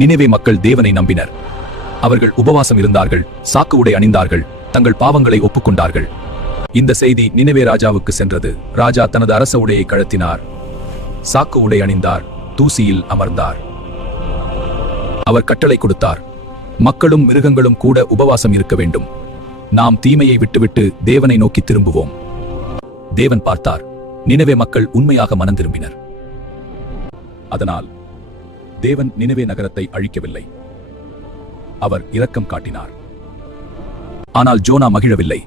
நினிவே மக்கள் தேவனை நம்பினர். அவர்கள் உபவாசம் இருந்தார்கள், சாக்கு உடை அணிந்தார்கள், தங்கள் பாவங்களை ஒப்புக்கொண்டார்கள். இந்த செய்தி நினிவே ராஜாவுக்கு சென்றது. ராஜா தனது அரச உடையை கழத்தினார், சாக்கு உடை அணிந்தார், தூசியில் அமர்ந்தார். அவர் கட்டளை கொடுத்தார், மக்களும் மிருகங்களும் கூட உபவாசம் இருக்க வேண்டும். நாம் தீமையை விட்டுவிட்டு தேவனை நோக்கி திரும்புவோம். தேவன் பார்த்தார், நினிவே மக்கள் உண்மையாக மனம் திரும்பினர். அதனால் தேவன் நினிவே நகரத்தை அழிக்கவில்லை, அவர் இரக்கம் காட்டினார். ஆனால் ஜோனா மகிழவில்லை.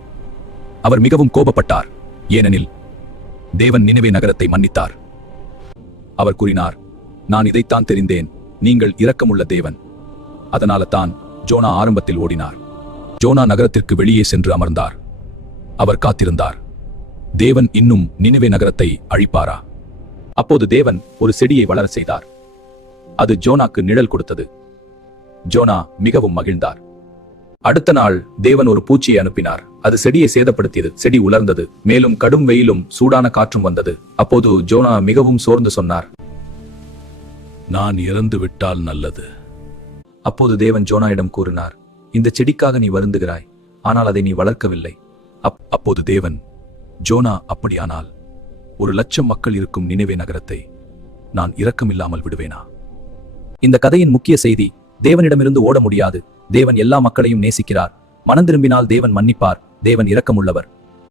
அவர் மிகவும் கோபப்பட்டார், ஏனெனில் தேவன் நினிவே நகரத்தை மன்னித்தார். அவர் கூறினார், நான் இதைத்தான் தெரிந்தேன், நீங்கள் இரக்கமுள்ள தேவன். அதனால தான் ஜோனா ஆரம்பத்தில் ஓடினார். ஜோனா நகரத்திற்கு வெளியே சென்று அமர்ந்தார். அவர் காத்திருந்தார், தேவன் இன்னும் நினிவே நகரத்தை அழிப்பாரா? அப்போது தேவன் ஒரு செடியை வளர செய்தார். அது ஜோனாக்கு நிழல் கொடுத்தது. ஜோனா மிகவும் மகிழ்ந்தார். அடுத்த நாள் தேவன் ஒரு பூச்சியை அனுப்பினார். அது செடியை சேதப்படுத்தியது. செடி உலர்ந்தது. மேலும் கடும் வெயிலும் சூடான காற்றும் வந்தது. அப்போது ஜோனா மிகவும் சோர்ந்து சொன்னார், நான் இறந்து விட்டால் நல்லது. அப்போது தேவன் ஜோனாயிடம் கூறினார், இந்த செடிக்காக நீ வருந்துகிறாய், ஆனால் அதை நீ வளர்க்கவில்லை. அப்போது தேவன், ஜோனா, அப்படியானால் 1,00,000 மக்கள் இருக்கும் நினிவே நகரத்தை நான் இரக்கமில்லாமல் விடுவேனா? இந்த கதையின் முக்கிய செய்தி, தேவனிடமிருந்து ஓட முடியாது. தேவன் எல்லா மக்களையும் நேசிக்கிறார். மனம் திரும்பினால் தேவன் மன்னிப்பார். தேவன் இரக்கமுள்ளவர்.